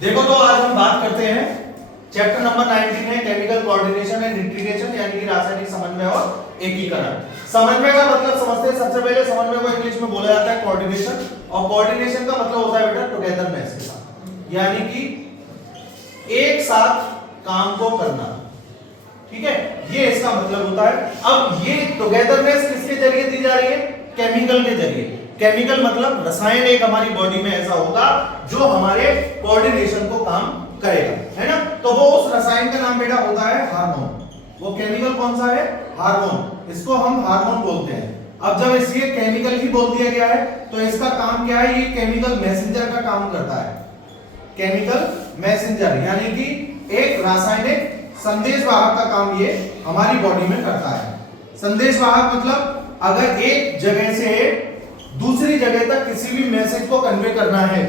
देखो तो आज हम बात करते हैं चैप्टर नंबर 19 है केमिकल कोऑर्डिनेशन एंड इंटीग्रेशन यानी कि रासायनिक समन्वय और एकीकरण। समन्वय का मतलब समझते हैं। सबसे पहले समन्वय को इंग्लिश में बोला जाता है कोऑर्डिनेशन, और कोऑर्डिनेशन का मतलब होता है बेटा टुगेदरनेस के साथ, यानी कि एक साथ काम को करना। ठीक है, ये इसका मतलब होता है। अब ये टुगेदरनेस किसके जरिए दी जा रही है? केमिकल के जरिए। केमिकल मतलब रसायन एक हमारी बॉडी में ऐसा होगा जो हमारे कोऑर्डिनेशन को काम करेगा, है ना। तो वो उस रसायन का नाम बेटा होता है हार्मोन। वो केमिकल कौन सा है? हार्मोन। इसको हम हार्मोन बोलते हैं। अब जब इसलिए केमिकल ही बोल दिया गया है तो इसका काम क्या है? ये केमिकल मैसेंजर का काम करता है। केमिकल मैसेंजर यानी कि एक रासायनिक संदेशवाहक का काम ये हमारी बॉडी में करता है। संदेशवाहक मतलब अगर एक जगह से दूसरी जगह तक किसी भी मैसेज को कन्वे करना है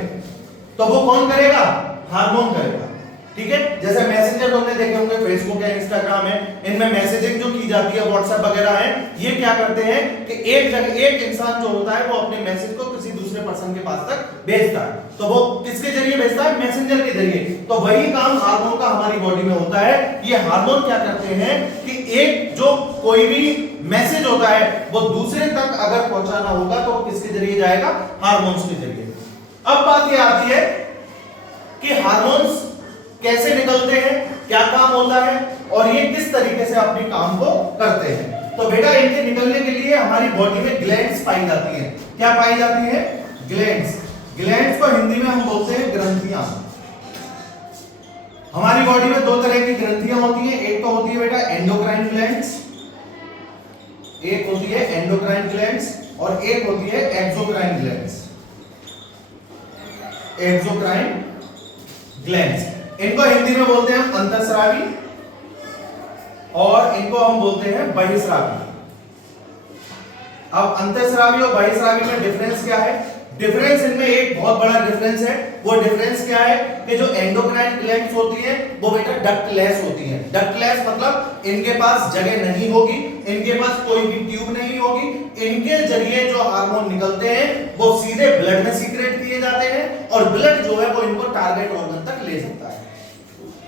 तो वो कौन करेगा? हार्मोन करेगा। ठीक है, जैसे मैसेंजर हमने देखे होंगे, फेसबुक है, इंस्टाग्राम है, इनमें मैसेजिंग जो की जाती है, व्हाट्सएप वगैरह है, ये क्या करते हैं कि एक इंसान जो होता है वो अपने मैसेज को किसी दूसरे पर्सन के पास तक भेजता है। तो वो किसके जरिए भेजता है? मैसेंजर के जरिए। तो वही काम हार्मोन का हमारी बॉडी में होता है। ये हार्मोन क्या करते हैं कि एक जो कोई भी मैसेज होता है वो दूसरे तक अगर पहुंचाना होगा तो किसके जरिए जाएगा? हार्मोन्स के जरिए। अब बात ये आती है कि हार्मोन्स कैसे निकलते हैं, क्या काम होता है और ये किस तरीके से अपने काम को करते हैं। तो बेटा इनके निकलने के लिए हमारी बॉडी में ग्लैंड्स पाई जाती हैं। क्या पाई जाती है? ग्लैंड्स। ग्लैंड्स को हिंदी में हम बोलते हैं ग्रंथियां। हमारी बॉडी में दो तरह की ग्रंथियां होती हैं। एक तो होती है बेटा एंडोक्राइन ग्लैंड्स, एक होती है एंडोक्राइन ग्लैंड्स और एक होती है एक्सोक्राइन ग्लैंड्स। एक्सोक्राइन ग्लैंड्स, इनको हिंदी में बोलते हैं अंतःस्रावी और इनको हम बोलते हैं बहिःस्रावी। अब अंतःस्रावी और बहिःस्रावी में डिफरेंस क्या है? डिफरेंस इनमें एक बहुत बड़ा डिफरेंस है। वो डिफरेंस क्या है कि जो एंडोक्राइन ग्लैंड्स होती हैं वो बेटा डक्टलेस होती हैं। डक्टलेस मतलब इनके पास जगह नहीं होगी, इनके पास कोई भी ट्यूब नहीं होगी। इनके जरिए जो हार्मोन निकलते हैं वो सीधे ब्लड में सीक्रेट किए जाते हैं और ब्लड जो है वो इनको टारगेट ऑर्गन तक ले सकता है।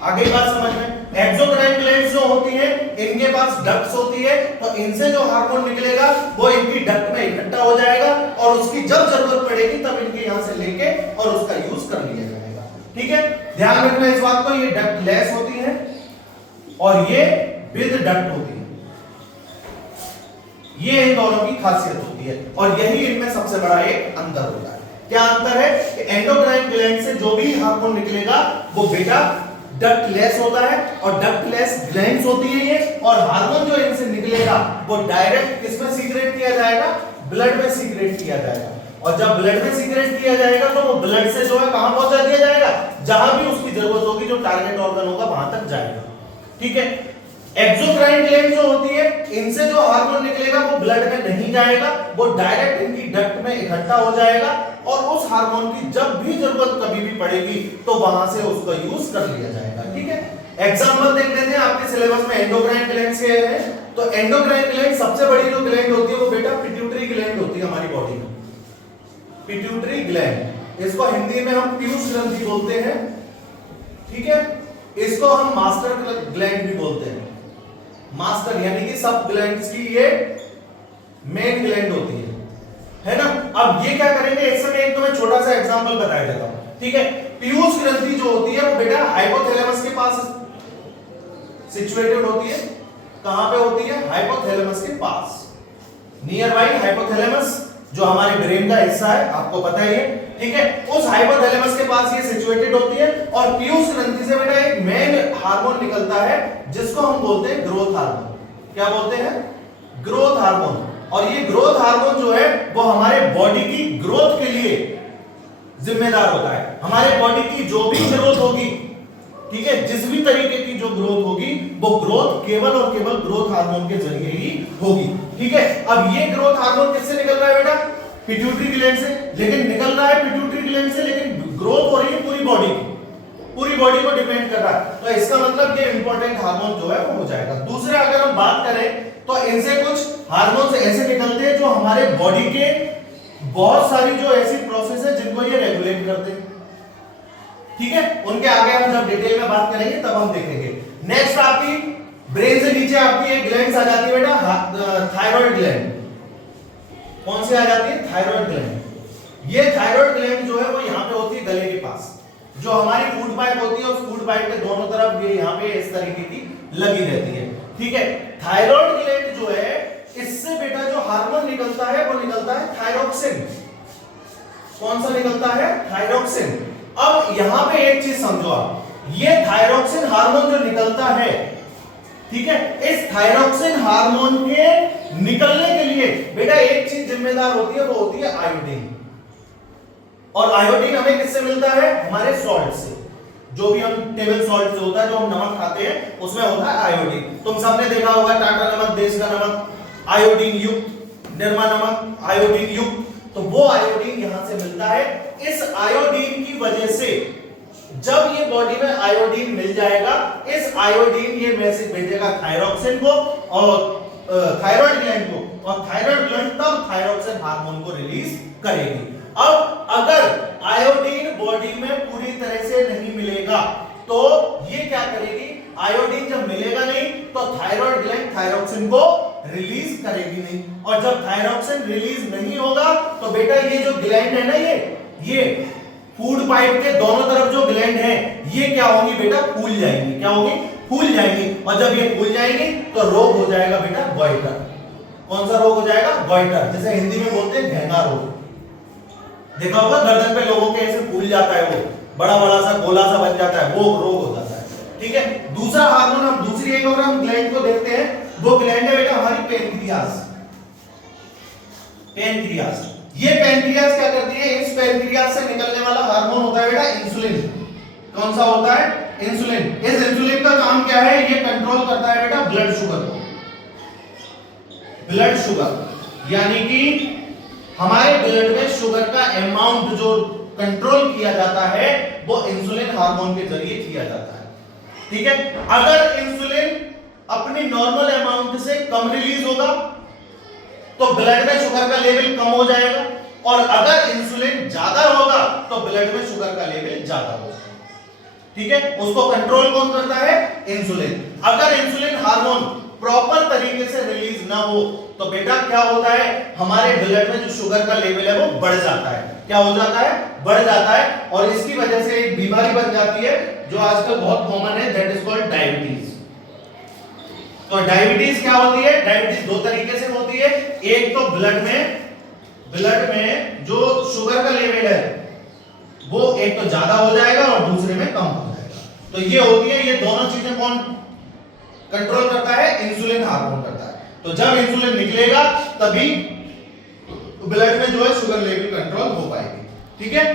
आगे बात समझ में। एक्सोक्राइन ग्लैंड्स जो होती हैं इनके पास डक्ट्स होती है, तो इनसे जो हार्मोन निकलेगा वो इनकी डक्ट में इकट्ठा हो जाएगा और उसकी जब जरूरत पड़ेगी तब इनके यहां से लेके और उसका यूज कर लिया जाएगा। ठीक है, ध्यान रखना इस बात को। ये डक्टलेस होती है और ये विद डक्ट होती है। ये इन दोनों की खासियत होती है और यही इनमें सबसे बड़ा एक अंतर होता है। क्या अंतर है कि एंडोक्राइन ग्लैंड से जो भी हार्मोन निकलेगा वो बेटा डक्टलेस होता है और डक्टलेस ग्लैंड्स होती है ये, और हार्मोन जो इनसे निकलेगा वो डायरेक्ट किसमें सीक्रेट किया जाएगा? ब्लड में सीक्रेट किया जाएगा। और जब ब्लड में सीक्रेट किया जाएगा तो वो ब्लड से जो है कहां पहुंचा दिया जाएगा? जहां भी उसकी जरूरत होगी, जो टारगेट ऑर्गन होगा वहां तक जाएगा। ठीक है, एक्सोक्राइन ग्लैंड जो होती है इनसे जो हार्मोन निकलेगा वो ब्लड में नहीं जाएगा, वो डायरेक्ट इनकी डक्ट में इकट्ठा हो जाएगा और उस हार्मोन की जब भी जरूरत कभी भी पड़ेगी तो वहां से उसका यूज कर लिया जाएगा। ठीक है, एग्जांपल देख लेते हैं आपके सिलेबस में एंडोक्राइन ग्लैंड के है। तो एंडोक्राइन ग्लैंड सबसे बड़ी जो ग्लैंड होती है वो बेटा पिट्यूटरी ग्लैंड होती है हमारी बॉडी में। पिट्यूटरी ग्लैंड, इसको हिंदी में हम पीयूष ग्रंथि बोलते हैं। ठीक है, इसको हम मास्टर ग्लैंड भी बोलते हैं। मास्टर यानी कि सब ग्लैंड्स की ये मेन ग्लैंड होती है ना। अब ये क्या करेंगे, इस समय एक तो मैं छोटा सा एग्जांपल बताया देता हूं। ठीक है, पीयूष ग्रंथि जो होती है वो बेटा हाइपोथैलेमस के पास सिचुएटेड होती है। कहां पे होती है? हाइपोथैलेमस के पास, नियर बाई हाइपोथैलेमस जो हमारे ब्रेन का हिस्सा है, आपको पता ही है। ठीक है, उस हाइपोथैलेमस के पास ये सिचुएटेड होती है और पीयूष ग्रंथि से बेटा एक मेन हार्मोन निकलता है जिसको हम बोलते हैं ग्रोथ हार्मोन। क्या बोलते हैं? Growth hormone. और ये ग्रोथ हार्मोन जो है वो हमारे बॉडी की ग्रोथ के लिए जिम्मेदार होता है। हमारे बॉडी की जो भी ग्रोथ होगी, ठीक है, जिस भी तरीके की जो ग्रोथ होगी वो ग्रोथ केवल और केवल ग्रोथ हार्मोन के जरिए ही होगी। ठीक है, अब ये ग्रोथ हार्मोन किससे निकल रहा है बेटा? पिट्यूटरी ग्लैंड से। लेकिन निकल रहा है पिट्यूटरी ग्लैंड से, लेकिन ग्रोथ हो रही है पूरी बॉडी की, पूरी बॉडी को डिपेंड कर रहा है। तो इसका मतलब ये इंपॉर्टेंट हार्मोन जो है वो हो जाएगा। दूसरे अगर हम बात करें तो इनसे कुछ हार्मोन्स ऐसे निकलते हैं जो हमारे बॉडी के बहुत सारी जो ऐसी प्रोसेस है जिनको ये रेगुलेट करते हैं। ठीक है, उनके आगे हम जब डिटेल में बात करेंगे तब हम देखेंगे। नेक्स्ट आपकी ब्रेन से नीचे आपकी एक ग्लैंड आ जाती है बेटा, थायराइड ग्लैंड। कौन सी आ जाती है? Thyroid gland. ये थायराइड ग्लैंड जो है वो यहाँ पे होती है गले के पास। जो हमारी फूड पाइप होती है उस फूड पाइप के दोनों तरफ ये यहाँ पे इस तरीके की लगी रहती है। ठीक है, थायराइड ग्लैंड जो है इससे बेटा जो हार्मोन निकलता है वो निकलता है थायरोक्सिन। कौन सा निकलता है? थायरोक्सिन। अब यहां पे एक चीज समझो आप, ये थायरोक्सिन हार्मोन जो निकलता है, ठीक है, इस थायरोक्सिन हार्मोन के निकलने के लिए बेटा एक चीज जिम्मेदार होती है, वो होती है आयोडीन। और आयोडीन हमें किससे मिलता है? हमारे सॉल्ट से। जो भी हम टेबल सॉल्ट से होता है, जो हम नमक खाते हैं उसमें होता है आयोडीन। तुम सबने देखा होगा टाटा नमक, देश का नमक आयोडीन युक्त, निरमा नमक आयोडीन युक्त, तो वो आयोडीन यहां से मिलता है। इस आयोडीन की वजह से जब ये बॉडी में आयोडीन मिल जाएगा, इस आयोडीन ये मैसेज भेजेगा थायरोक्सिन को और थायराइड ग्लैंड को, और थायराइड ग्लैंड तब थायरोक्सिन हार्मोन को रिलीज करेगी। अब अगर आयोडीन बॉडी में पूरी तरह से नहीं मिलेगा तो ये क्या करेगी? आयोडीन जब मिलेगा नहीं तो थायराइड ग्लैंड थायरोक्सिन को रिलीज करेगी नहीं, और जब थायरोक्सिन रिलीज नहीं होगा तो बेटा ये जो ग्लैंड है ना, ये फूड पाइप के दोनों तरफ जो ग्लैंड है ये क्या होंगी बेटा? फूल जाएंगी। क्या होंगी? फूल जाएंगी। और जब ये फूल जाएंगी तो रोग हो जाएगा बेटा गॉइटर। कौन सा रोग हो जाएगा? गॉइटर, जैसे हिंदी में बोलते हैं घेंगा रोग। देखा होगा गर्दन पे लोगों के ऐसे फूल जाता है, वो बड़ा बड़ा सा गोला सा बन जाता है, वो रोग हो जाता है। ठीक है, दूसरा हार्मोन हम दूसरी एक और हम ग्लैंड को देखते हैं, वो ग्लैंड है बेटा हमारी पेनक्रियास। पेनक्रियास, ये पेनक्रियास क्या करती है? इस पेनक्रियास से निकलने वाला हार्मोन होता है बेटा इंसुलिन। कौन सा होता है? इंसुलिन। इस इंसुलिन का काम क्या है? ये कंट्रोल करता है बेटा ब्लड शुगर को। ब्लड शुगर यानी कि हमारे ब्लड में शुगर का अमाउंट जो कंट्रोल किया जाता है वो इंसुलिन हार्मोन के जरिए किया जाता है। ठीक है, अगर इंसुलिन अपनी नॉर्मल अमाउंट से कम रिलीज होगा तो ब्लड में शुगर का लेवल कम हो जाएगा, और अगर इंसुलिन ज्यादा होगा तो ब्लड में शुगर का लेवल ज्यादा होगा। ठीक है, उसको कंट्रोल कौन करता है? इंसुलिन। अगर इंसुलिन हार्मोन प्रॉपर तरीके से रिलीज ना हो तो बेटा क्या होता है? हमारे ब्लड में जो शुगर का लेवल है वो बढ़ जाता है। क्या हो जाता है? बढ़ जाता है, और इसकी वजह से एक बीमारी बन जाती है जो आजकल बहुत कॉमन है, दैट इज कॉल्ड डायबिटीज। तो डायबिटीज क्या होती है? डायबिटीज दो तरीके से होती है। एक तो ब्लड में जो शुगर का लेवल है वो एक तो ज्यादा हो जाएगा और दूसरे में कम हो जाएगा। तो ये होती है, ये दोनों चीजें कौन कंट्रोल करता है? इंसुलिन हार्मोन करता है। तो जब इंसुलिन निकलेगा तभी ब्लड में जो है शुगर लेवल कंट्रोल हो पाएगी। ठीक है,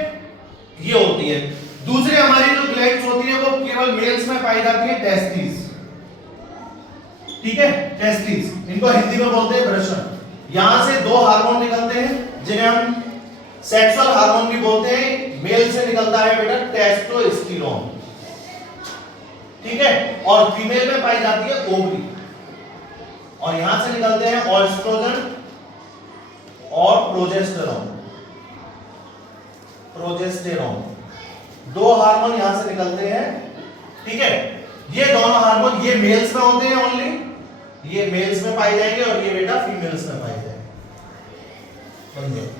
ये होती है। दूसरी हमारी जो ग्लैंड्स होती है वो केवल मेल्स में पाई जाती है, टेस्टिस। ठीक है, टेस्टिस, इनको हिंदी में बोलते हैं वृषण। यहां से दो हार्मोन निकलते हैं जिन्हें हम सेक्सुअल हार्मोन भी बोलते हैं। मेल से निकलता है बेटा टेस्टोस्टेरोन, ठीक है, और फीमेल में पाई जाती है ओवरी, और यहां से निकलते हैं ऑस्ट्रोजन और प्रोजेस्टेरोन। प्रोजेस्टेरोन दो हार्मोन यहां से निकलते हैं। ठीक है, ये दोनों हार्मोन ये मेल्स में होते हैं ओनली, ये मेल्स में पाए जाएंगे और ये बेटा फीमेल्स में पाए जाएंगे। समझे?